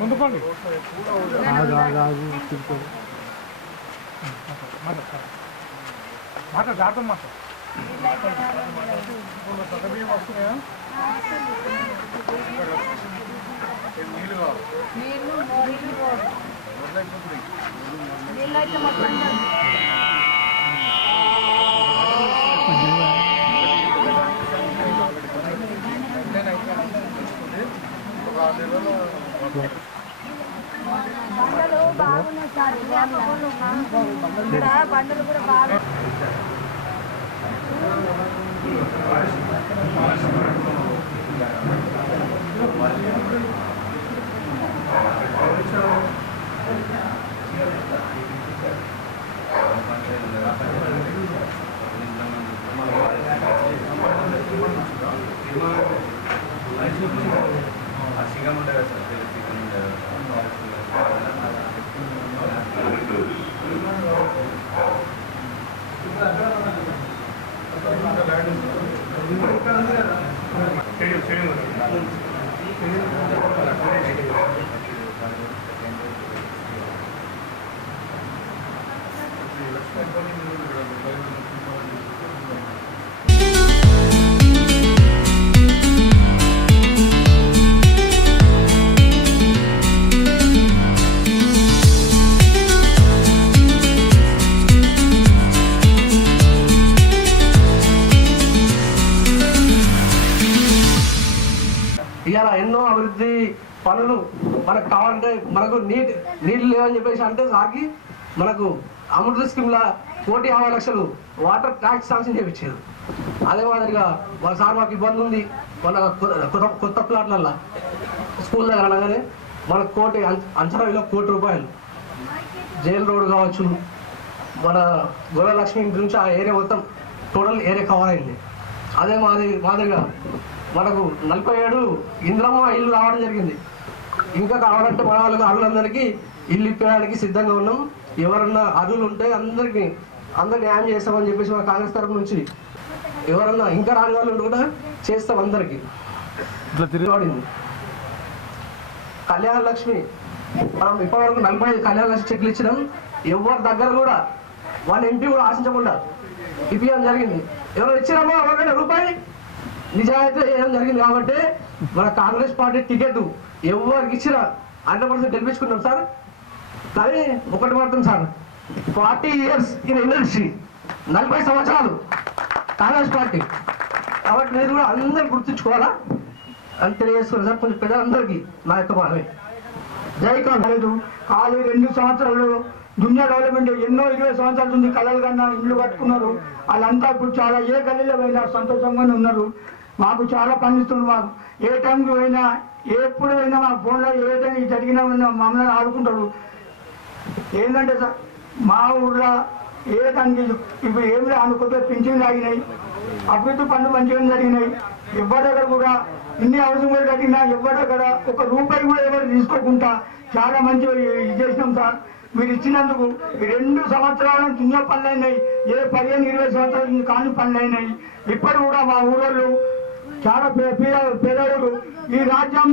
ముందుకోండి మాట జాగ్రత్త మాట వస్తున్నాయా బండలు బాగున్నాయి సార్ ఇక్కడ బండలు కూడా బాగా చికెన్ ఉంటుంది కదా సార్ చికెన్ ఇలా ఎన్నో అభివృద్ధి పనులు మనకు కావాలంటే మనకు నీళ్ళు లేవని చెప్పేసి అంటే సాకి మనకు అమృత స్కీమ్లా 150 లక్షలు వాటర్ ట్యాక్స్ శాంక్షన్ చేయించారు. అదే మాదిరిగా వాళ్ళ సార్ మాకు ఇబ్బంది ఉంది మన కొత్త ప్లాట్లల్లో స్కూల్ దగ్గర అనగానే మనకు అంచనా విలువ ₹1 జైల్ రోడ్ కావచ్చు, మన గొర్రెలక్ష్మి ఇంటి నుంచి ఆ ఏరియా మొత్తం టోటల్ ఏరియా కవర్ అయింది. అదే మాదిరిగా మనకు 47 ఇంద్రమ్మ ఇల్లు రావడం జరిగింది. ఇంకా కావాలంటే మన వాళ్ళకి అర్హులందరికీ ఇల్లు ఇప్పడానికి సిద్ధంగా ఉన్నాం. ఎవరన్నా అర్హులు ఉంటే అందరికి న్యాయం చేస్తామని చెప్పేసి మన కాంగ్రెస్ తరఫు నుంచి ఎవరన్నా ఇంకా రాని వాళ్ళు కూడా చేస్తాం. అందరికి ఇట్లా తిరిగిపడింది. కళ్యాణ లక్ష్మి మనం ఇప్పటివరకు 45 కళ్యాణ లక్ష్మి చెక్లు ఇచ్చినాం. ఎవరి దగ్గర కూడా 1 MP కూడా ఆశించకుండా ఇప్పించడం జరిగింది. ఎవరు ఇచ్చినామో ఎవరికైనా రూపాయి నిజాయితీ చేయడం జరిగింది. కాబట్టి మన కాంగ్రెస్ పార్టీ టికెట్ ఎవరికి ఇచ్చినా 100% గెలిపించుకున్నాం సార్. కానీ ఒకటి మాత్రం సార్, 40 years ఇన్ ఇండస్ట్రీ, 40 సంవత్సరాలు కాంగ్రెస్ పార్టీ. కాబట్టి మీరు కూడా అందరు గుర్తుంచుకోవాలా అని తెలియజేస్తున్నారు సార్. కొంచెం పెద్దలందరికీ నా యొక్క మనమే. జై కాంగ్రెస్. ఖాళీ 2 సంవత్సరాలు దునియా డెవలప్మెంట్ ఎన్నో 20 సంవత్సరాల నుంచి కళలు కన్నా ఇల్లు కట్టుకున్నారు. వాళ్ళంతా ఇప్పుడు చాలా ఏ గల్లీలో పోయినా సంతోషంగానే ఉన్నారు. మాకు చాలా పనిస్తున్నారు. మాకు ఏ టైంకి పోయినా ఎప్పుడు పోయినా మాకు ఫోన్లో ఏ టైం జరిగినా మమ్మల్ని ఆడుకుంటారు. ఏంటంటే సార్ మా ఊళ్ళో ఏ దానికి ఇప్పుడు ఏమి అనుకుంటే పింఛన్లు ఆగినాయి, అభివృద్ధి పనులు మంచిగా జరిగినాయి. ఎవరి దగ్గర కూడా ఇన్ని అవసరం కూడా కట్టినా ఎవరి దగ్గర ₹1 కూడా ఎవరు తీసుకోకుండా చాలా మంచిగా ఇది చేసినాం సార్. మీరు ఇచ్చినందుకు 2 సంవత్సరాల నుంచి ఎన్నో పనులు అయినాయి. ఏ 15-20 సంవత్సరాల నుంచి కాని పనులు అయినాయి. ఇప్పుడు కూడా మా ఊళ్ళో చాలా పేదలు. ఈ రాజ్యం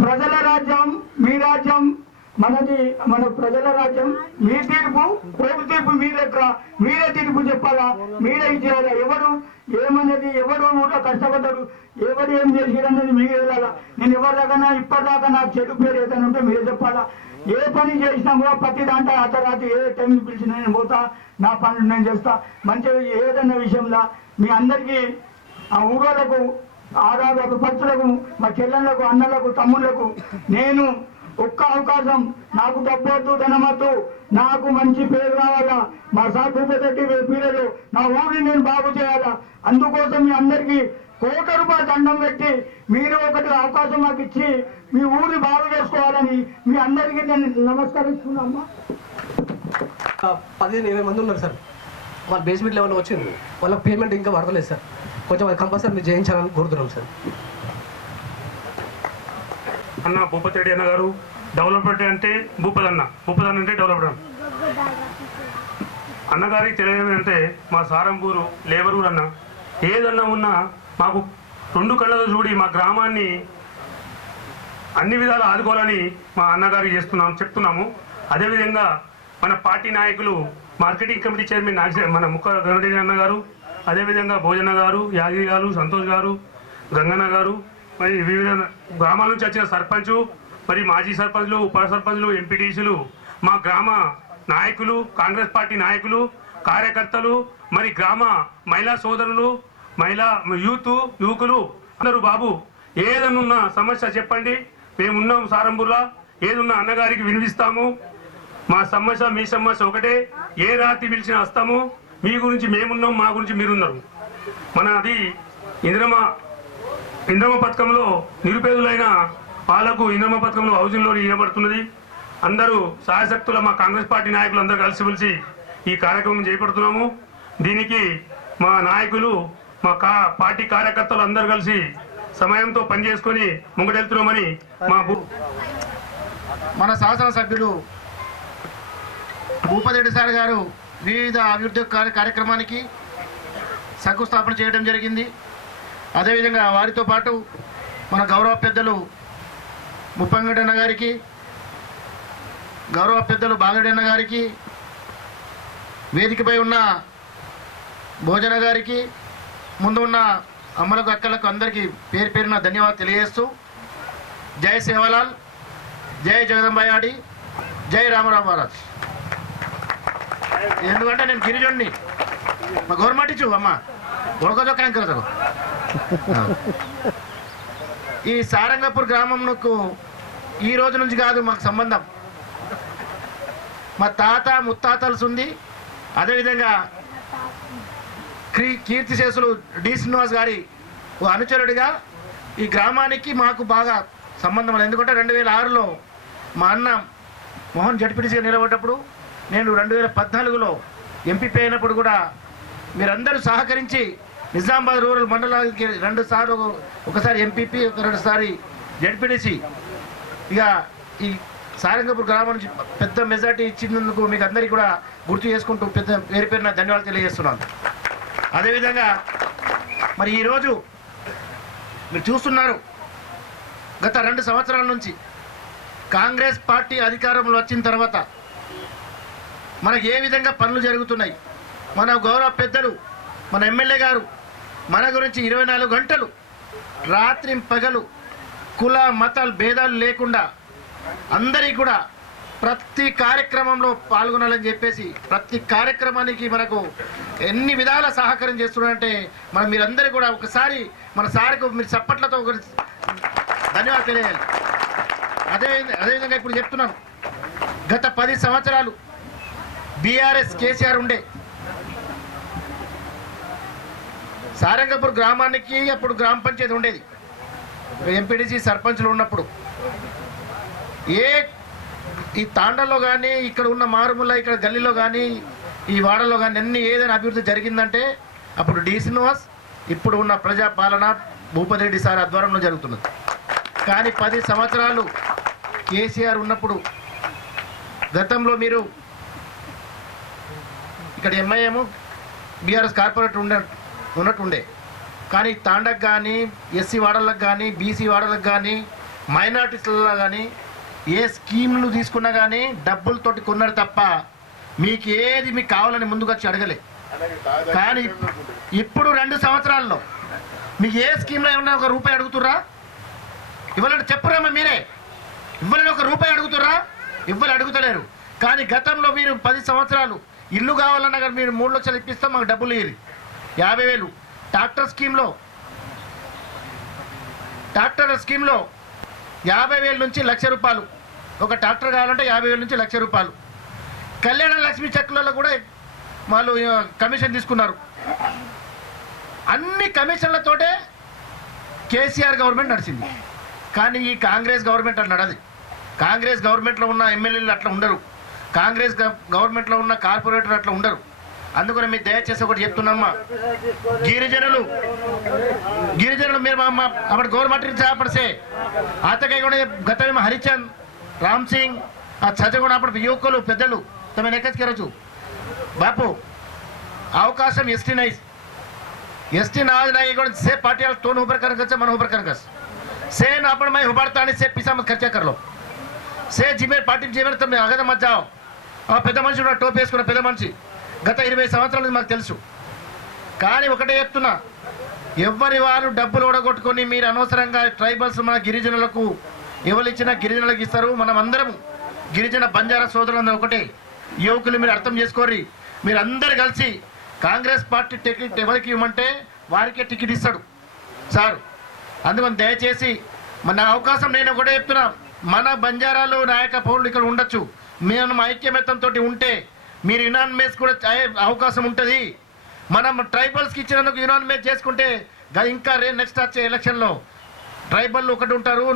ప్రజల రాజ్యం, మీ రాజ్యం మనది, మన ప్రజల రాజ్యం. మీ తీర్పు కోర్టు తీర్పు మీ దగ్గర, మీరే తీర్పు చెప్పాలా, మీరే ఇచ్చేయాలా. ఎవరు ఏమన్నది, ఎవరు కూడా కష్టపడ్డారు, ఎవరు ఏం చేసేదన్నది మీరే వెళ్ళాలా. నేను ఎవరి దగ్గర ఇప్పటిదాకా నాకు చెడు పేరు ఏదైనా ఉంటే మీరే చెప్పాలా. ఏ పని చేసినా కూడా ప్రతి దాంట్లో అర్ధరాత్రి ఏ టైంకి పిలిచినా నేను పోతా, నా పనులు నేను చేస్తా. మంచిగా ఏదన్నా విషయంలో మీ అందరికీ ఆ ఊరోళ్లకు, ఆడవాళ్ళకు, పచ్చులకు, మా చెల్లెళ్లకు, అన్నలకు, తమ్ముళ్లకు నేను ఒక్క అవకాశం, నాకు డబ్బొద్దు, ధనమద్దు, నాకు మంచి పేరు రావాలా, మా సాగుపెట్టి పీరియలు నా ఊరిని నేను బాగు చేయాలా. అందుకోసం మీ అందరికీ ₹1 దండం పెట్టి మీరు ఒకటి అవకాశం మాకు ఇచ్చి మీ ఊరిని బాగు చేసుకోవాలని మీ అందరికీ నేను నమస్కరిస్తున్నామ్మా. 15-20 మంది ఉన్నారు సార్. వాళ్ళ బేస్మెంట్ లెవెల్ వచ్చింది, వాళ్ళకి పేమెంట్ ఇంకా పడతలేదు సార్. కొంచెం అది కంపల్సరీ మీరు చేయించాలని కోరుతున్నాం సార్. అన్న భూపతి రెడ్డి అన్న గారు, డెవలప్మెంట్ అంటే భూపదన్న అంటే డెవలప్మెంట్ అన్నగారికి తెలియదంటే మా సారంపూరు లేబర్ అన్న ఏదన్నా ఉన్నా మాకు 2 కళ్ళతో చూడి మా గ్రామాన్ని అన్ని విధాలు ఆదుకోవాలని మా అన్నగారికి చెప్తున్నాము. అదేవిధంగా మన పార్టీ నాయకులు మార్కెటింగ్ కమిటీ చైర్మన్ మన ముక్క గణరెడ్డి అన్న గారు, అదేవిధంగా భోజన గారు, యాదగిరి గారు, సంతోష్ గారు, గంగన్న గారు, మరి వివిధ గ్రామాల నుంచి వచ్చిన సర్పంచు, మరి మాజీ సర్పంచ్లు, ఉప సర్పంచ్లు, ఎంపీటీసీలు, మా గ్రామ నాయకులు, కాంగ్రెస్ పార్టీ నాయకులు, కార్యకర్తలు, మరి గ్రామ మహిళా సోదరులు, మహిళా యువకులు అందరూ బాబు ఏదన్నా సమస్య చెప్పండి, మేమున్నాం సారంపూర్లో, ఏదున్నా అన్నగారికి వినిపిస్తాము. మా సమస్య మీ సమస్య ఒకటే, ఏ రాత్రి పిలిచినా వస్తాము. మీ గురించి మేమున్నాం, మా గురించి మీరున్నారు. అది ఇంద్రమ పథకంలో నిరుపేదలైన వాళ్ళకు ఇంద్రమ పథకంలో హౌసింగ్ లోన్ ఇవ్వబడుతున్నది. అందరూ సహాయశక్తుల మా కాంగ్రెస్ పార్టీ నాయకులు అందరూ కలిసి ఈ కార్యక్రమం చేపడుతున్నాము. దీనికి మా నాయకులు, మా పార్టీ కార్యకర్తలు అందరూ కలిసి సమయంతో పనిచేసుకొని ముంగడెళ్తున్నామని మన శాసనసభ్యులు భూపతిరెడ్డి సార్ గారు వివిధ అభివృద్ధి కార్యక్రమానికి శంకుస్థాపన చేయడం జరిగింది. అదేవిధంగా వారితో పాటు మన గౌరవ పెద్దలు ముప్పంగడన్న గారికి, గౌరవ పెద్దలు బాగడన్న గారికి, వేదికపై ఉన్న భోజన గారికి, ముందు ఉన్న అమ్మలకు అక్కలకు అందరికీ పేరు పేరున ధన్యవాదాలు తెలియజేస్తూ, జై సేవలాల్, జై జగదంబాయాడి, జై రామరావు మహారాజ్. ఎందుకంటే నేను గిరిజనుడిని, మా గవర్నమెంట్ ఇచ్చు అమ్మ ఒడకదొక్క. ఈ సారంగపూర్ గ్రామంకు ఈ రోజు నుంచి కాదు మాకు సంబంధం, మా తాత ముత్తాతలు ఉంది. అదేవిధంగా కీర్తిశేషులు డి శ్రీనివాస్ గారి అనుచరుడిగా ఈ గ్రామానికి మాకు బాగా సంబంధం. ఎందుకంటే 2006లో మా అన్న మోహన్ జడ్పీటీసీగా నిలబడ్డప్పుడు, నేను 2014లో ఎంపీపీ అయినప్పుడు కూడా మీరందరూ సహకరించి నిజామాబాద్ రూరల్ మండలానికి 2 సార్లు, ఒకసారి ఎంపీపీ, 2 సారి జడ్పీటీసీ, ఇక ఈ సారంగపూర్ గ్రామం నుంచి పెద్ద మెజార్టీ ఇచ్చినందుకు మీకు అందరికీ కూడా గుర్తు చేసుకుంటూ పేరు పేరున ధన్యవాదాలు తెలియజేస్తున్నాను. అదేవిధంగా మరి ఈరోజు మీరు చూస్తున్నారు, గత 2 సంవత్సరాల నుంచి కాంగ్రెస్ పార్టీ అధికారంలో వచ్చిన తర్వాత మనకు ఏ విధంగా పనులు జరుగుతున్నాయి. మన గౌరవ పెద్దలు, మన ఎమ్మెల్యే గారు మన గురించి 24 గంటలు రాత్రి పగలు కుల మతాలు భేదాలు లేకుండా అందరికీ కూడా ప్రతి కార్యక్రమంలో పాల్గొనాలని చెప్పేసి ప్రతి కార్యక్రమానికి మనకు ఎన్ని విధాల సహకారం చేస్తున్నారంటే మీరందరూ కూడా ఒకసారి మన సార్కు మీరు చప్పట్లతో ఒక ధన్యవాదాలు తెలియాలి. అదేవిధంగా ఇప్పుడు చెప్తున్నాను, గత 10 సంవత్సరాలు బీఆర్ఎస్ కేసీఆర్ ఉండే సారంగపూర్ గ్రామానికి అప్పుడు గ్రామ పంచాయతీ ఉండేది, ఎంపీటీసీ సర్పంచ్లు ఉన్నప్పుడు. ఈ తాండలో కానీ ఇక్కడ ఉన్న మారుమూల ఇక్కడ గల్లీలో కానీ ఈ వాడలో కానీ ఏదైనా అభివృద్ధి జరిగిందంటే అప్పుడు డి శ్రీనివాస్, ఇప్పుడు ఉన్న ప్రజాపాలన భూపతిరెడ్డి సార్ ఆధ్వర్యంలో జరుగుతున్నది. కానీ 10 సంవత్సరాలు కేసీఆర్ ఉన్నప్పుడు గతంలో మీరు ఇక్కడ ఎంఐఎం బీఆర్ఎస్ కార్పొరేటర్ ఉన్నట్టుండే, కానీ తాండకు కానీ ఎస్సీ వాడలకు కానీ బీసీ వాడలకు కానీ మైనార్టీస్లలో కానీ ఏ స్కీమ్లు తీసుకున్నా కానీ డబ్బులతోటి కొన్నారు తప్ప మీకు ఏది మీకు కావాలని ముందుకు వచ్చి అడగలే. కానీ ఇప్పుడు 2 సంవత్సరాల్లో మీకు ఏ స్కీమ్లో ఏమన్నా ₹1 అడుగుతుర్రా? ఇవ్వాలంటే చెప్పురామా మీరే, ఇవ్వాలని ₹1 అడుగుతుర్రా? ఇవ్వాలి అడుగుతలేరు. కానీ గతంలో మీరు 10 సంవత్సరాలు ఇల్లు కావాలన్నా కానీ మీరు 3 లక్షలు ఇప్పిస్తాం మాకు డబ్బులు ఇవ్వరు. 50,000 ట్రాక్టర్ స్కీమ్లో 50,000 నుంచి ₹1,00,000, ఒక ట్రాక్టర్ కావాలంటే 50,000 నుంచి ₹1,00,000. కళ్యాణ లక్ష్మి చెక్కులలో కూడా వాళ్ళు కమిషన్ తీసుకున్నారు. అన్ని కమిషన్లతోటే కేసీఆర్ గవర్నమెంట్ నడిచింది. కానీ ఈ కాంగ్రెస్ గవర్నమెంట్ అట్లా నడది. కాంగ్రెస్ గవర్నమెంట్లో ఉన్న ఎమ్మెల్యేలు అట్లా ఉండరు, కాంగ్రెస్ గవర్నమెంట్లో ఉన్న కార్పొరేటర్ అట్లా ఉండరు. అందుకని మీరు దయచేసి ఒకటి చెప్తున్నామ్మా, గిరిజనులు మీరు అప్పుడు గవర్నమెంట్ పడిసే ఆతకై కూడా గత హరిచంద్ రామ్ సింగ్ ఆ చదువు కూడా అప్పుడు యువకులు పెద్దలు తమ నెక్కచ్చుకెరచు బాపు అవకాశం ఎస్టీ నాజ్ నాయి కూడా సే పార్టీ తోను ऊपर कर मन ऊपर कर से नापड़ मैं उबारता से पिसा मत खर्चा कर लो से जिम्मे पार्टी जिम्मे तुम अगद मत जाओ ఆ పెద్ద మనిషి ఉన్న టోపీ వేసుకున్న పెద్ద మనిషి గత 20 సంవత్సరాల నుంచి మాకు తెలుసు. కానీ ఒకటే చెప్తున్నా, ఎవరి వారు డబ్బులు ఓడగొట్టుకొని మీరు అనవసరంగా ట్రైబల్స్ మన గిరిజనులకు ఎవరు ఇచ్చినా గిరిజనులకు ఇస్తారు. మనం అందరం గిరిజన బంజారా సోదరులందరూ ఒకటే. యువకులు మీరు అర్థం చేసుకోరి, మీరు అందరు కలిసి కాంగ్రెస్ పార్టీ టికెట్ ఎవరికి ఇవ్వమంటే వారికే టికెట్ ఇస్తాడు సార్. అందుకని దయచేసి మన అవకాశం నేను ఒకటే చెప్తున్నా, మన బంజారాలో నాయక పౌరులు ఇక్కడ ఉండొచ్చు, మేము ఐక్యమత్యంతో ఉంటే మీరు యునానిమస్ కూడా అవకాశం ఉంటుంది. మనం ట్రైబల్స్కి ఇచ్చినందుకు యునానిమస్ చేసుకుంటే ఇంకా నెక్స్ట్ వచ్చే ఎలక్షన్లో ట్రైబల్ ఒకటి ఉంటారు,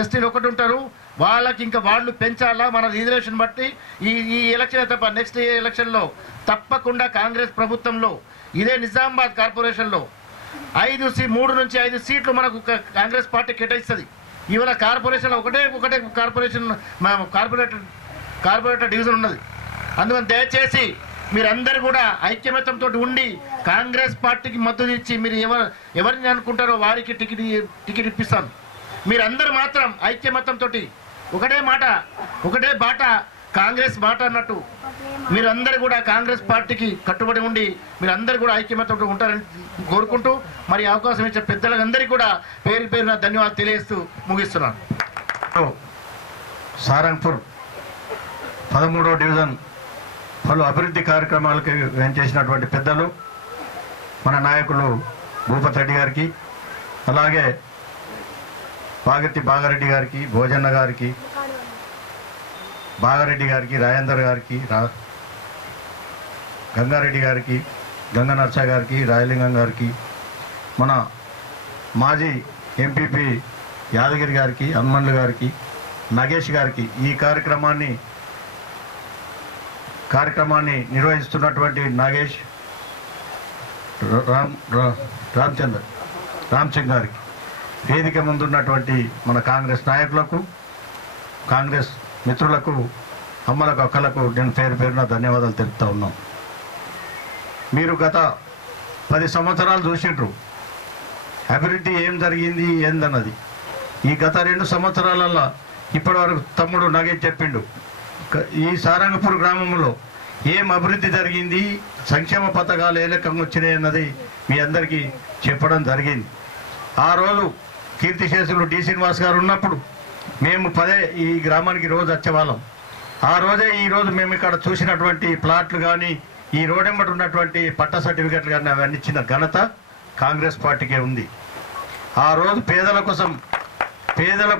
ఎస్టీలు ఒకటి ఉంటారు, వాళ్ళకి ఇంకా వాళ్ళు పెంచాలా మన రిజర్వేషన్ బట్టి. ఈ ఎలక్షన్ తప్ప నెక్స్ట్ ఎలక్షన్లో తప్పకుండా కాంగ్రెస్ ప్రభుత్వంలో ఇదే నిజామాబాద్ కార్పొరేషన్లో 3 నుంచి 5 సీట్లు మనకు కాంగ్రెస్ పార్టీ కేటాయిస్తుంది. ఇవాళ కార్పొరేషన్లో ఒకటే కార్పొరేటర్ డివిజన్ ఉన్నది. అందుకని దయచేసి మీరందరూ కూడా ఐక్యమత్యంతో ఉండి కాంగ్రెస్ పార్టీకి మద్దతు ఇచ్చి మీరు ఎవరిని అనుకుంటారో వారికి టికెట్ ఇప్పిస్తాను. మీరందరూ మాత్రం ఐక్యమత్యంతో ఒకటే మాట ఒకటే బాట కాంగ్రెస్ బాట అన్నట్టు మీరందరూ కూడా కాంగ్రెస్ పార్టీకి కట్టుబడి ఉండి మీరందరూ కూడా ఐక్యమత్యంతో ఉంటారని కోరుకుంటూ మరి అవకాశం ఇచ్చే పెద్దలందరికీ కూడా పేరు పేరున ధన్యవాదాలు తెలియజేస్తూ ముగిస్తున్నాను. సారంగపూర్ 13వ డివిజన్ పలు అభివృద్ధి కార్యక్రమాలకు వేంచేసినటువంటి పెద్దలు మన నాయకులు భూపతి రెడ్డి గారికి, అలాగే బాగారెడ్డి గారికి, భోజన్న గారికి, బాగారెడ్డి గారికి, రాజేందర్ గారికి, గంగారెడ్డి గారికి, గంగా నర్సా గారికి, రాయలింగం గారికి, మన మాజీ ఎంపీపీ యాదగిరి గారికి, హనుమన్లు గారికి, నగేష్ గారికి, ఈ కార్యక్రమాన్ని నిర్వహిస్తున్నటువంటి నాగేష్, రామ్చంద్ గారికి, వేదిక ముందున్నటువంటి మన కాంగ్రెస్ నాయకులకు, కాంగ్రెస్ మిత్రులకు, అమ్మలకు, అక్కలకు నేను పేరు పేరున ధన్యవాదాలు తెలుపుతా ఉన్నాం. మీరు గత 10 సంవత్సరాలు చూసిండ్రు అభివృద్ధి ఏం జరిగింది ఏందన్నది. ఈ గత 2 సంవత్సరాలలో ఇప్పటివరకు తమ్ముడు నగేష్ చెప్పిండు, ఈ సారంగపూర్ గ్రామంలో ఏం అభివృద్ధి జరిగింది, సంక్షేమ పథకాలు ఏ రకంగా వచ్చినాయి అన్నది మీ అందరికీ చెప్పడం జరిగింది. ఆ రోజు కీర్తిశేషులు డి శ్రీనివాస్ గారు ఉన్నప్పుడు మేము ఈ గ్రామానికి రోజు వచ్చేవాళ్ళం. ఆ రోజే ఈరోజు మేము ఇక్కడ చూసినటువంటి ప్లాట్లు కానీ ఈ రోడ్డెంబడి ఉన్నటువంటి పట్ట సర్టిఫికెట్లు కానీ అవన్నీ ఇచ్చిన ఘనత కాంగ్రెస్ పార్టీకే ఉంది. ఆ రోజు పేదల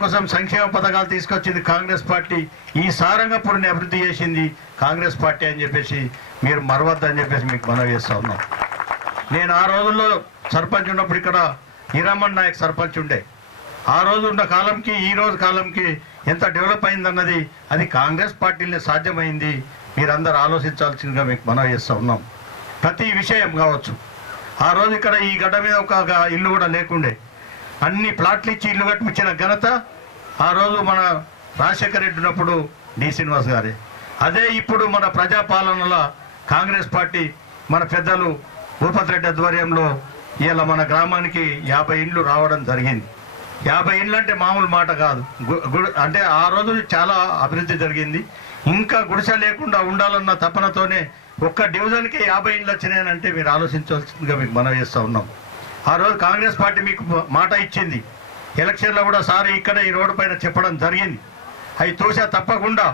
కోసం సంక్షేమ పథకాలు తీసుకొచ్చింది కాంగ్రెస్ పార్టీ. ఈ సారంగపూర్ని అభివృద్ధి చేసింది కాంగ్రెస్ పార్టీ అని చెప్పేసి మీరు మరవద్దని చెప్పేసి మీకు మనవి చేస్తా ఉన్నాం. నేను ఆ రోజుల్లో సర్పంచ్ ఉన్నప్పుడు ఇక్కడ హీరామన్ నాయక్ సర్పంచ్ ఉండే. ఆ రోజు ఉన్న కాలంకి ఈ రోజు కాలంకి ఎంత డెవలప్ అయిందన్నది అది కాంగ్రెస్ పార్టీలనే సాధ్యమైంది. మీరందరూ ఆలోచించాల్సిందిగా మీకు మనవి చేస్తూ ఉన్నాం. ప్రతి విషయం కావచ్చు, ఆ రోజు ఇక్కడ ఈ గడ్డ మీద ఒక ఇల్లు కూడా లేకుండే, అన్ని ప్లాట్లు ఇచ్చి ఇల్లు కట్టించిన ఘనత ఆ రోజు మన రాజశేఖర రెడ్డి ఉన్నప్పుడు డి శ్రీనివాస్ గారే. అదే ఇప్పుడు మన ప్రజాపాలనలో కాంగ్రెస్ పార్టీ మన పెద్దలు భూపతి రెడ్డి ఆధ్వర్యంలో ఇలా మన గ్రామానికి 50 ఇండ్లు రావడం జరిగింది. 50 ఇండ్లు అంటే మామూలు మాట కాదు. అంటే ఆ రోజు చాలా అభివృద్ధి జరిగింది. ఇంకా గుడిసె లేకుండా ఉండాలన్న తపనతోనే ఒక్క డివిజన్కి 50 ఇండ్లు వచ్చినాయనంటే మీరు ఆలోచించాల్సిందిగా మీకు మనవి చేస్తూ ఉన్నాం. ఆ రోజు కాంగ్రెస్ పార్టీ మీకు మాట ఇచ్చింది. ఎలక్షన్లో కూడా సార్ ఇక్కడ ఈ రోడ్డు పైన చెప్పడం జరిగింది. అవి తోసా తప్పకుండా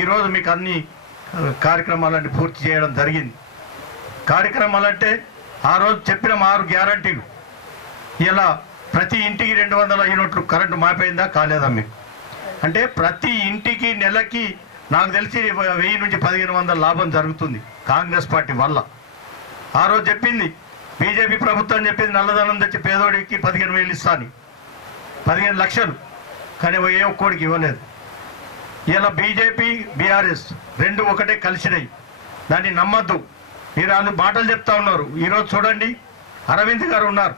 ఈరోజు మీకు అన్ని కార్యక్రమాలన్నీ పూర్తి చేయడం జరిగింది. కార్యక్రమాలంటే ఆ రోజు చెప్పిన 6 గ్యారంటీలు ఇలా ప్రతి ఇంటికి 200 యూనిట్లు కరెంటు మాపోయిందా కాలేదా మీకు? అంటే ప్రతి ఇంటికి నెలకి నాకు తెలిసి 1000 నుంచి 1500 లాభం జరుగుతుంది కాంగ్రెస్ పార్టీ వల్ల. ఆ రోజు చెప్పింది బీజేపీ ప్రభుత్వం చెప్పింది నల్లధనం తెచ్చి పేదోడికి 15,000 ఇస్తాను, 15 లక్షలు, కానీ ఏ ఒక్కోడికి ఇవ్వలేదు. ఇలా బీజేపీ బీఆర్ఎస్ 2 ఒకటే కలిసినాయి. దాన్ని నమ్మద్దు. మీరు వాళ్ళు మాటలు చెప్తా ఉన్నారు. ఈరోజు చూడండి, అరవింద్ గారు ఉన్నారు,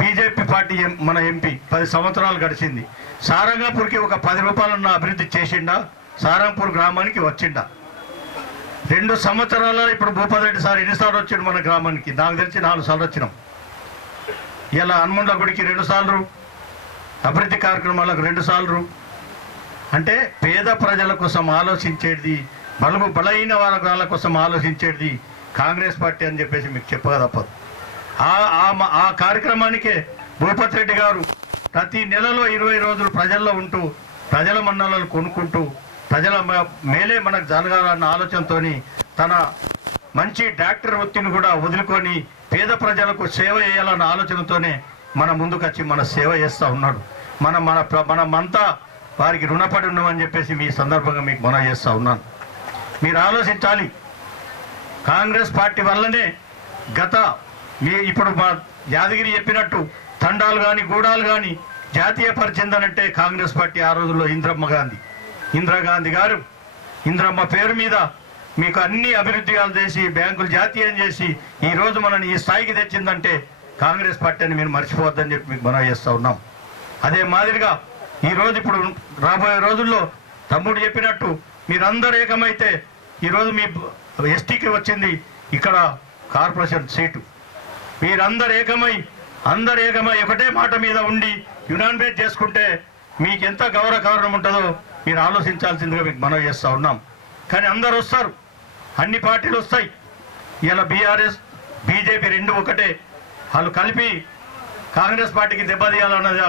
బీజేపీ పార్టీ మన ఎంపీ 10 సంవత్సరాలు గడిచింది. సారంగపూర్కి ఒక 10 రూపాయలన్న అభివృద్ధి చేసిండా? సారంగపూర్ గ్రామానికి వచ్చిండా? 2 సంవత్సరాల ఇప్పుడు భూపతి రెడ్డి సార్ ఎన్నిసార్లు వచ్చాడు మన గ్రామానికి? నాకు తెలిసి 4 సార్లు వచ్చినాం. ఇలా హనుమండ్ల గుడికి 2 సార్లు, అభివృద్ధి కార్యక్రమాలకు 2 సార్లు. అంటే పేద ప్రజల కోసం ఆలోచించేది, బలైన వర్గాల కోసం ఆలోచించేది కాంగ్రెస్ పార్టీ అని చెప్పేసి మీకు చెప్పగా తప్పదు. ఆ కార్యక్రమానికే భూపతి రెడ్డి గారు ప్రతి నెలలో 20 రోజులు ప్రజల్లో ఉంటూ ప్రజల మన్ననలు కొనుక్కుంటూ ప్రజల మేలే మనకు జరగాలన్న ఆలోచనతో తన మంచి డాక్టర్ వృత్తిని కూడా వదులుకొని పేద ప్రజలకు సేవ చేయాలన్న ఆలోచనతోనే మన ముందుకొచ్చి మన సేవ చేస్తూ ఉన్నాడు. మనమంతా వారికి రుణపడి ఉన్నామని చెప్పేసి మీ సందర్భంగా మీకు మనవి చేస్తూ ఉన్నాను. మీరు ఆలోచించాలి, కాంగ్రెస్ పార్టీ వల్లనే ఇప్పుడు మా యాదగిరి చెప్పినట్టు తండాలు కానీ గూడాలు కానీ జాతీయ పరిచిందనంటే కాంగ్రెస్ పార్టీ ఆ రోజుల్లో ఇందిరాగాంధీ గారు ఇందిరమ్మ పేరు మీద మీకు అన్ని అభివృద్ధిగాలు చేసి బ్యాంకులు జాతీయం చేసి ఈరోజు మనని ఈ స్థాయికి తెచ్చిందంటే కాంగ్రెస్ పార్టీ అని మీరు మర్చిపోవద్దని చెప్పి మీకు మనవి చేస్తూ ఉన్నాం. అదే మాదిరిగా ఈరోజు ఇప్పుడు రాబోయే రోజుల్లో తమ్ముడు చెప్పినట్టు మీరందరూ ఏకమైతే ఈరోజు మీ ఎస్టీకి వచ్చింది ఇక్కడ కార్పొరేషన్ సీటు. మీరందరూ ఏకమై ఒకటే మాట మీద ఉండి యునానిమేట్ చేసుకుంటే మీకు ఎంత గౌరవ కారణం ఉంటుందో మీరు ఆలోచించాల్సిందిగా మీకు మనవి చేస్తూ ఉన్నాం. కానీ అందరు వస్తారు, అన్ని పార్టీలు వస్తాయి. ఇలా బీఆర్ఎస్ బీజేపీ 2 ఒకటే, వాళ్ళు కలిపి కాంగ్రెస్ పార్టీకి దెబ్బతీయాలన్నది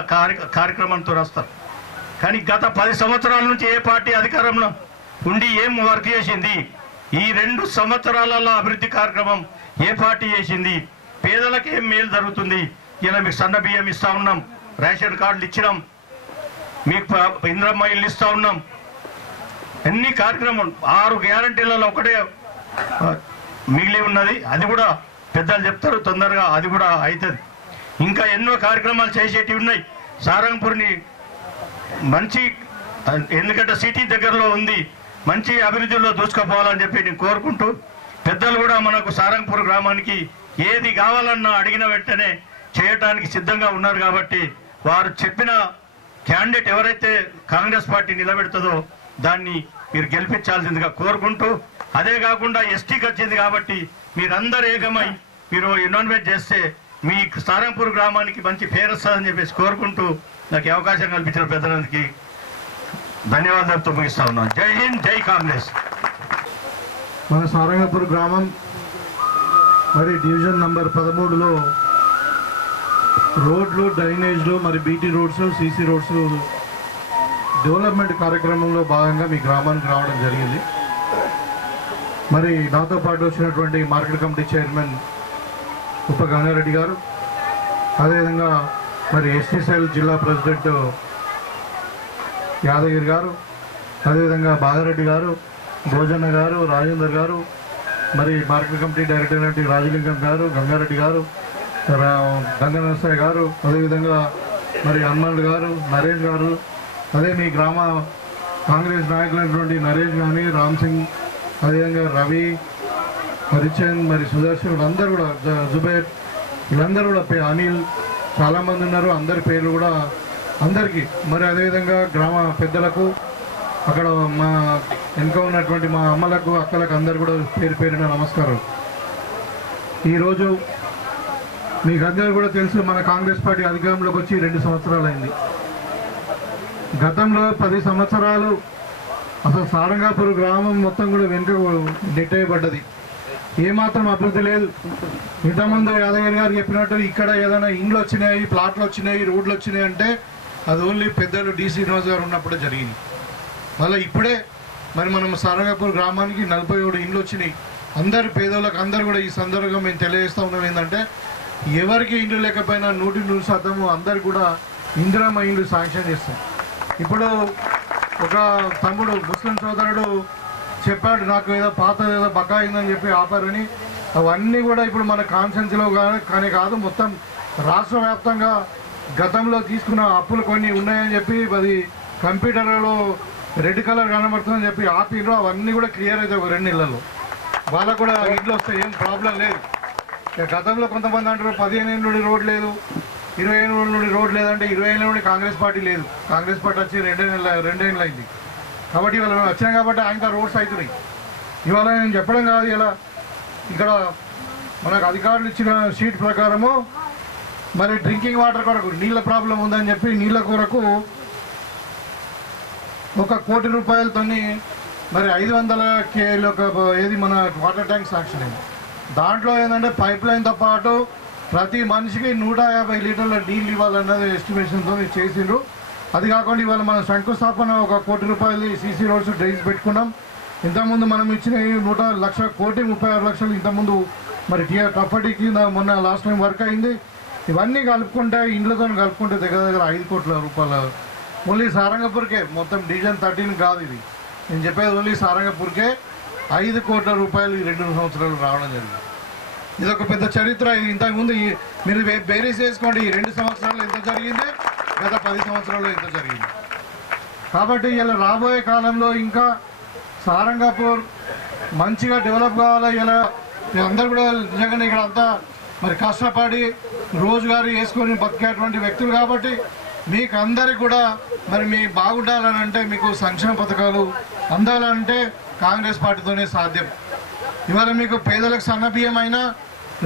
కార్యక్రమంతో వస్తారు. కానీ గత 10 సంవత్సరాల నుంచి ఏ పార్టీ అధికారంలో ఉండి ఏం వర్క్ చేసింది? ఈ 2 సంవత్సరాలలో అభివృద్ధి కార్యక్రమం ఏ పార్టీ చేసింది? పేదలకు ఏం మేలు జరుగుతుంది? ఇలా మీకు సన్న బియ్యం ఇస్తూ ఉన్నాం, రేషన్ కార్డులు ఇచ్చినాం, మీకు ఇందిరమ్మ ఇల్లు ఇస్తూ ఉన్నాం. ఎన్ని కార్యక్రమాలు 6 గ్యారంటీలలో ఒకటే మిగిలి ఉన్నది. అది కూడా పెద్దలు చెప్తారు, తొందరగా అది కూడా అవుతుంది. ఇంకా ఎన్నో కార్యక్రమాలు చేసేటివి ఉన్నాయి. సారంగపూర్ని మంచి, ఎందుకంటే సిటీ దగ్గరలో ఉంది, మంచి అభివృద్ధిలో దూసుకుపోవాలని చెప్పి నేను కోరుకుంటూ, పెద్దలు కూడా మనకు సారంగపూర్ గ్రామానికి ఏది కావాలన్నా అడిగిన వెంటనే చేయటానికి సిద్ధంగా ఉన్నారు. కాబట్టి వారు చెప్పిన క్యాండిడేట్ ఎవరైతే కాంగ్రెస్ పార్టీ నిలబెడుతుందో దాన్ని మీరు గెలిపించాల్సిందిగా కోరుకుంటూ, అదే కాకుండా ఎస్టీకి వచ్చింది కాబట్టి మీరందరూ ఏకమై మీరు యునానిమేట్ చేస్తే మీ సారంగపూర్ గ్రామానికి మంచి పేరు వస్తుందని చెప్పేసి కోరుకుంటూ నాకు అవకాశం కల్పించిన పెద్దలందరికీ ధన్యవాదాలతో ముగిస్తా ఉన్నాను. జై హింద్, జై కాంగ్రెస్. మన సారంగపూర్ గ్రామం మరి డివిజన్ నంబర్ 13లో రోడ్లు, డ్రైనేజ్లు, మరి BT roads, CC roads development కార్యక్రమంలో భాగంగా మీ గ్రామానికి రావడం జరిగింది. మరి నాతో పాటు వచ్చినటువంటి మార్కెట్ కమిటీ చైర్మన్ ఉప గంగారెడ్డి గారు, అదేవిధంగా మరి ఎస్టీ సెల్ జిల్లా ప్రెసిడెంట్ యాదగిరి గారు, అదేవిధంగా బాగారెడ్డి గారు, భోజన్న గారు, రాజేందర్ గారు, మరి మార్కెట్ కమిటీ డైరెక్టర్ అయినటువంటి రాజలింగం గారు, గంగారెడ్డి గారు, గంగనరసయ్య గారు, అదేవిధంగా మరి హనుమంత్ గారు, నరేష్ గారు, అదే మీ గ్రామ కాంగ్రెస్ నాయకులైనటువంటి నరేష్ కానీ, రామ్ సింగ్, అదేవిధంగా రవి, హరిచంద్, మరి సుదర్శన్, వీళ్ళందరూ కూడా, జుబేర్, వీళ్ళందరూ కూడా, అనిల్, చాలామంది ఉన్నారు. అందరి పేర్లు కూడా అందరికీ, మరి అదేవిధంగా గ్రామ పెద్దలకు, అక్కడ మా వెనుక ఉన్నటువంటి మా అమ్మలకు, అక్కలకు అందరు కూడా పేరున నమస్కారం. ఈరోజు మీకు అందరూ కూడా తెలుసు, మన కాంగ్రెస్ పార్టీ అధికారంలోకి వచ్చి 2 సంవత్సరాలు అయింది. గతంలో 10 సంవత్సరాలు అసలు సారంగాపూర్ గ్రామం మొత్తం కూడా వెనుక నెట్టేయబడ్డది. ఏమాత్రం అభివృద్ధి లేదు. ఇంతకుముందు యాదగిరి గారు చెప్పినట్టు ఇక్కడ ఏదైనా ఇండ్లు వచ్చినాయి, ప్లాట్లు వచ్చినాయి, రోడ్లు వచ్చినాయి అంటే అది ఓన్లీ పెద్దలు డి శ్రీనివాస్ గారు ఉన్నప్పుడే జరిగింది. మళ్ళీ ఇప్పుడే మరి మనం సారంగాపూర్ గ్రామానికి 47 ఇండ్లు వచ్చినాయి. అందరు పేదోళ్ళకి అందరు కూడా ఈ సందర్భంగా మేము తెలియజేస్తూ ఉన్నాం ఏంటంటే, ఎవరికి ఇండ్లు లేకపోయినా 100% అందరు కూడా ఇందిరమ్మ ఇండ్లు శాంక్షన్ చేస్తాం. ఇప్పుడు ఒక తమ్ముడు ముస్లిం సోదరుడు చెప్పాడు, నాకు ఏదో పాత ఏదో బకాయిందని చెప్పి ఆపారని. అవన్నీ కూడా ఇప్పుడు మన కాన్స్టిట్యున్సీలో కానీ కాదు, మొత్తం రాష్ట్ర వ్యాప్తంగా గతంలో తీసుకున్న అప్పులు కొన్ని ఉన్నాయని చెప్పి అది కంప్యూటర్లో రెడ్ కలర్ కనబడుతుందని చెప్పి ఆపిలో అవన్నీ కూడా క్లియర్ అవుతాయి. 2 నెలల్లో వాళ్ళకు కూడా ఇంట్లో వస్తాయి, ఏం ప్రాబ్లం లేదు. గతంలో కొంతమంది అంటారు 15 ఏళ్ళ నుండి రోడ్ లేదు, 20 ఏళ్ళ నుండి రోడ్ లేదంటే 20 ఏళ్ళ నుండి కాంగ్రెస్ పార్టీ లేదు. కాంగ్రెస్ పార్టీ వచ్చి 2 ఏళ్ళు అయింది కాబట్టి ఇవాళ మేము వచ్చినాం కాబట్టి ఆయన రోడ్స్ అవుతున్నాయి. ఇవాళ నేను చెప్పడం కాదు, ఇలా ఇక్కడ మనకు అధికారులు ఇచ్చిన షీట్ ప్రకారము మరి డ్రింకింగ్ వాటర్ కొరకు నీళ్ళ ప్రాబ్లం ఉందని చెప్పి నీళ్ళ కొరకు 1 కోటి రూపాయలతోని మరి 500 కేలు ఏది మన వాటర్ ట్యాంక్ శాంక్షన్ అయింది. దాంట్లో ఏంటంటే పైప్ లైన్తో పాటు ప్రతి మనిషికి 150 లీటర్ల నీళ్ళు ఇవ్వాలన్నది ఎస్టిమేషన్తో చేసిండ్రు. అది కాకుండా ఇవాళ మన శంకుస్థాపన 1 కోటి రూపాయలు సీసీ రోడ్స్ డ్రైన్స్ పెట్టుకున్నాం. ఇంతకుముందు మనం ఇచ్చిన 1,36,00,000 ఇంతకుముందు మరి టఫటీ కింద మొన్న లాస్ట్ టైం వర్క్ అయింది. ఇవన్నీ కలుపుకుంటే ఇండ్లతో కలుపుకుంటే దగ్గర 5 కోట్ల రూపాయలు ఓన్లీ సారంగపూర్కే, మొత్తం డివిజన్ 13 కాదు ఇది. నేను చెప్పేది ఓన్లీ సారంగపూర్కే 5 కోట్ల రూపాయలు ఈ 2 సంవత్సరాలు రావడం జరిగింది. ఇదొక పెద్ద చరిత్ర. ఇది ఇంతకుముందు మీరు బేరీస్ చేసుకోండి, ఈ 2 సంవత్సరాలు ఎంత జరిగింది, గత 10 సంవత్సరాల్లో ఎంత జరిగింది. కాబట్టి ఇలా రాబోయే కాలంలో ఇంకా సారంగపూర్ మంచిగా డెవలప్ కావాలి. ఇలా అందరూ కూడా నిజంగానే ఇక్కడ అంతా మరి కష్టపడి రోజుగారు వేసుకొని బతికేటువంటి వ్యక్తులు కాబట్టి మీకు అందరికి కూడా మరి మీ బాగుండాలని అంటే మీకు సంక్షేమ పథకాలు అందాలంటే కాంగ్రెస్ పార్టీతోనే సాధ్యం. ఇవాళ మీకు పేదలకు సన్నబియ్యం అయినా,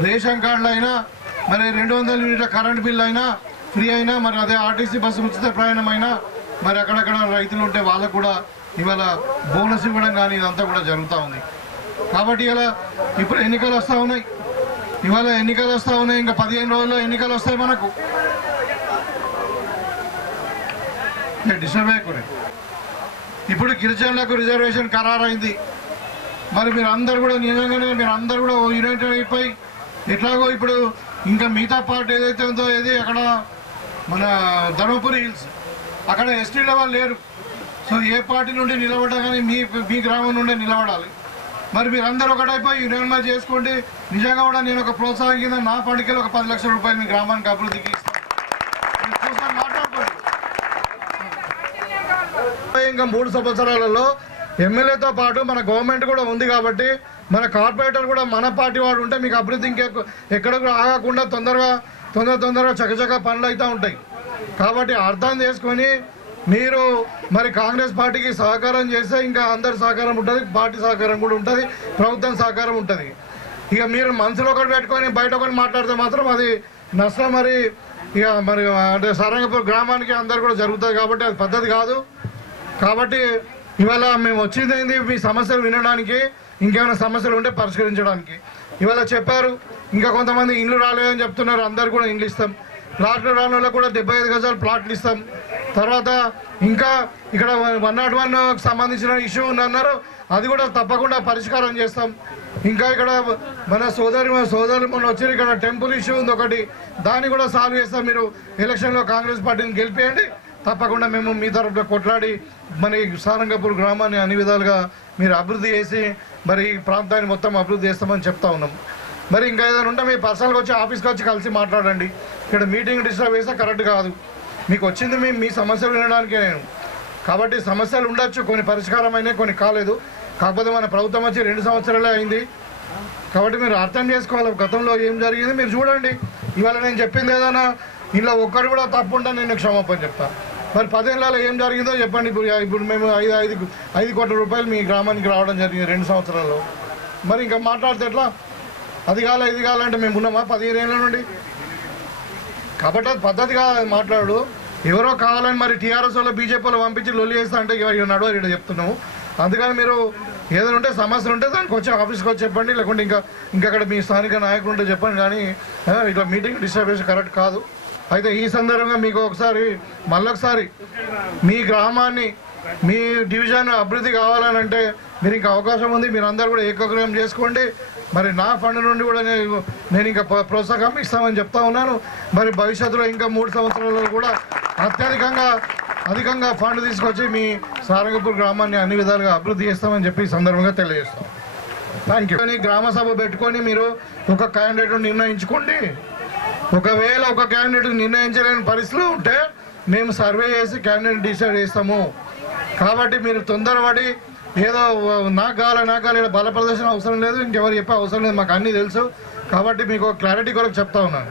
రేషన్ కార్డులు అయినా, మరి 200 యూనిట్ల కరెంట్ బిల్ అయినా ఫ్రీ అయినా, మరి అదే ఆర్టీసీ బస్సు ఉచిత ప్రయాణం అయినా, మరి అక్కడక్కడ రైతులు ఉంటే వాళ్ళకు కూడా ఇవాళ బోనస్ ఇవ్వడం కానీ ఇదంతా కూడా జరుగుతూ ఉంది. కాబట్టి ఇలా ఇప్పుడు ఎన్నికలు వస్తూ ఉన్నాయి, ఇవాళ ఎన్నికలు వస్తూ ఉన్నాయి, ఇంకా 15 రోజుల్లో ఎన్నికలు వస్తాయి మనకు. డిస్టర్బ్ అయ్యకూడదు. ఇప్పుడు గిరిజనులకు రిజర్వేషన్ ఖరారైంది. మరి మీరు అందరు కూడా నిజంగానే మీరు అందరు కూడా యునైటెడ్ అయిపోయి ఎట్లాగో ఇప్పుడు ఇంకా మిగతా పార్టీ ఏదైతే ఉందో ఏది అక్కడ మన ధర్మపురి హిల్స్ అక్కడ ఎస్టీల వాళ్ళు లేరు. సో ఏ పార్టీ నుండి నిలబడ్డా కానీ మీ గ్రామం నుండి నిలబడాలి. మరి మీరు అందరూ ఒకటైపోయి యునైట్ చేసుకోండి. నిజంగా కూడా నేను ఒక ప్రోత్సాహం కింద నా ఫండ్కి ఒక 10 లక్షల రూపాయలు మీ గ్రామానికి అభివృద్ధికి ఇస్తాను. మాట్లాడుకోండి. ఇంకా 3 సంవత్సరాలలో ఎమ్మెల్యేతో పాటు మన గవర్నమెంట్ కూడా ఉంది కాబట్టి మన కార్పొరేటర్ కూడా మన పార్టీ వాడు ఉంటే మీకు అభివృద్ధి ఎక్కడ కూడా ఆగకుండా తొందరగా చకచక పనులు అవుతూ ఉంటాయి. కాబట్టి అర్థం చేసుకొని మీరు మరి కాంగ్రెస్ పార్టీకి సహకారం చేస్తే ఇంకా అందరి సహకారం ఉంటుంది, పార్టీ సహకారం కూడా ఉంటుంది, ప్రభుత్వం సహకారం ఉంటుంది. ఇక మీరు మనసులో ఒకటి పెట్టుకొని బయట ఒకటి మాట్లాడితే మాత్రం అది నష్టం. మరి ఇక మరి అంటే సారంగపూర్ గ్రామానికి అందరు కూడా జరుగుతుంది కాబట్టి అది పద్ధతి కాదు. కాబట్టి ఇవాళ మేము వచ్చింది ఏంది మీ సమస్యలు వినడానికి, ఇంకేమైనా సమస్యలు ఉంటే పరిష్కరించడానికి. ఇవాళ చెప్పారు ఇంకా కొంతమంది ఇండ్లు రాలేదని చెప్తున్నారు. అందరు కూడా ఇండ్లు ఇస్తాం. ప్లాట్లు రాని వాళ్ళకు కూడా 75 గజాలు ప్లాట్లు ఇస్తాం. తర్వాత ఇంకా ఇక్కడ 101 సంబంధించిన ఇష్యూ ఉందన్నారు, అది కూడా తప్పకుండా పరిష్కారం చేస్తాం. ఇంకా ఇక్కడ మన సోదరులు మొన్న వచ్చి ఇక్కడ టెంపుల్ ఇష్యూ ఉంది ఒకటి, దాన్ని కూడా సాల్వ్ చేస్తాం. మీరు ఎలక్షన్లో కాంగ్రెస్ పార్టీని గెలిపేయండి, తప్పకుండా మేము మీ తరఫున కొట్లాడి మరి సారంగపూర్ గ్రామాన్ని అన్ని విధాలుగా మీరు అభివృద్ధి చేసి మరి ఈ ప్రాంతాన్ని మొత్తం అభివృద్ధి చేస్తామని చెప్తా ఉన్నాం. మరి ఇంకా ఏదైనా ఉంటే మీ పర్సనల్గా వచ్చి ఆఫీస్కి వచ్చి కలిసి మాట్లాడండి. ఇక్కడ మీటింగ్ డిస్టర్బ్ చేస్తే కరెక్ట్ కాదు. మీకు వచ్చింది మీ సమస్యలు వినడానికే నేను. కాబట్టి సమస్యలు ఉండొచ్చు, కొన్ని పరిష్కారం అయినాయి, కొన్ని కాలేదు. కాకపోతే మన ప్రభుత్వం వచ్చి 2 సంవత్సరాలే అయింది. కాబట్టి మీరు అర్థం చేసుకోవాలి గతంలో ఏం జరిగింది మీరు చూడండి. ఇవాళ నేను చెప్పింది ఏదైనా ఇలా ఒక్కరు కూడా తప్పు ఉంటే నేను క్షమాపణ చెప్తాను. మరి 10 ఏళ్ళలో ఏం జరిగిందో చెప్పండి. ఇప్పుడు మేము 5 కోట్ల రూపాయలు మీ గ్రామానికి రావడం జరిగింది 2 సంవత్సరాల్లో. మరి ఇంకా మాట్లాడితే ఎట్లా? అది కాలే ఇది కావాలంటే మేము ఉన్నామా 15 ఏళ్ళ నుండి? కాబట్టి అది పద్ధతిగా మాట్లాడు. ఎవరో కావాలని మరి టీఆర్ఎస్ వాళ్ళు బీజేపీ వాళ్ళు పంపించి లొల్లి చేస్తా అంటే ఇక నడవాలి ఇక్కడ చెప్తున్నాము. అందుకని మీరు ఏదైనా ఉంటే సమస్యలు ఉంటే దానికి వచ్చి ఆఫీస్కి వచ్చి చెప్పండి, లేకుంటే ఇంకా అక్కడ మీ స్థానిక నాయకులు ఉంటే చెప్పండి. కానీ ఇట్లా మీటింగ్ డిస్టర్బెన్స్ కరెక్ట్ కాదు. అయితే ఈ సందర్భంగా మీకు మళ్ళొకసారి మీ గ్రామాన్ని మీ డివిజన్ అభివృద్ధి కావాలనంటే మీరు ఇంకా అవకాశం ఉంది. మీరు అందరూ కూడా ఏకగ్రహం చేసుకోండి. మరి నా ఫండ్ నుండి కూడా నేను ఇంకా ప్రోత్సాహం ఇస్తామని చెప్తా ఉన్నాను. మరి భవిష్యత్తులో ఇంకా 3 సంవత్సరాలలో కూడా అధికంగా ఫండ్ తీసుకొచ్చి మీ సారంగపూర్ గ్రామాన్ని అన్ని విధాలుగా అభివృద్ధి చేస్తామని చెప్పి ఈ సందర్భంగా తెలియజేస్తాం. Thank you. గ్రామ సభ పెట్టుకొని మీరు ఒక క్యాండిడేట్ నిర్ణయించుకోండి. ఒకవేళ ఒక క్యాండిడేట్ నిర్ణయించలేని పరిస్థితులు ఉంటే మేము సర్వే చేసి క్యాండిడేట్ డిసైడ్ చేస్తాము. కాబట్టి మీరు తొందరపడి ఏదో నాకు కావాలి బల ప్రదర్శన అవసరం లేదు, ఇంకెవరు చెప్పే అవసరం లేదు, మాకు అన్నీ తెలుసు. కాబట్టి మీకు క్లారిటీ కొరకు చెప్తా ఉన్నాను.